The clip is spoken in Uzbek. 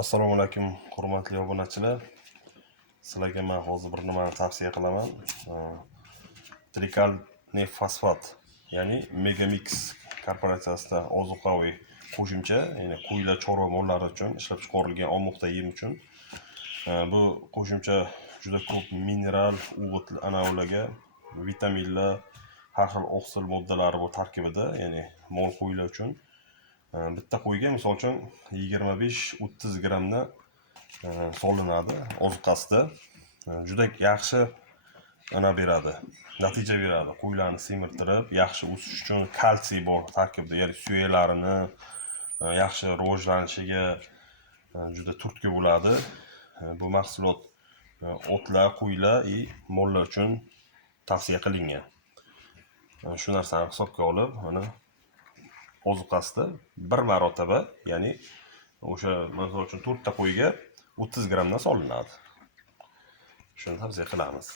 Assalomu alaykum, hurmatli obunachilar. Sizlarga men hozir bir nimani tavsiya qilaman. Trikal fosfat, ya'ni Megamix korporatsiyasida ozuqaviy qo'shimcha, ya'ni qo'ylar, chorva mollari uchun ishlab chiqarilgan olmoqda yem uchun. Bu qo'shimcha juda ko'p mineral, o'g'it anavilarga, vitaminlar, har xil oqsil moddalari bu tarkibida, ya'ni mol qo'ylar uchun. Bitta qo'yga misol uchun 25-30 grammdan solinadi ozuqasida. Juda yaxshi beradi, natija beradi. Qo'ylarni semirtirib, yaxshi o'sish uchun kalsiy bor tarkibda, ya'ni suyalarini yaxshi rivojlanishiga juda turtki bo'ladi. Bu mahsulot otlar, qo'ylar va mollar uchun tavsiya qilingan. Shu narsani hisobga olib, mana ozuqasida bir marotaba, ya'ni o'sha misol uchun 4 ta qo'yga 30 grammdan solinadi. Shuni tavsiya qilamiz.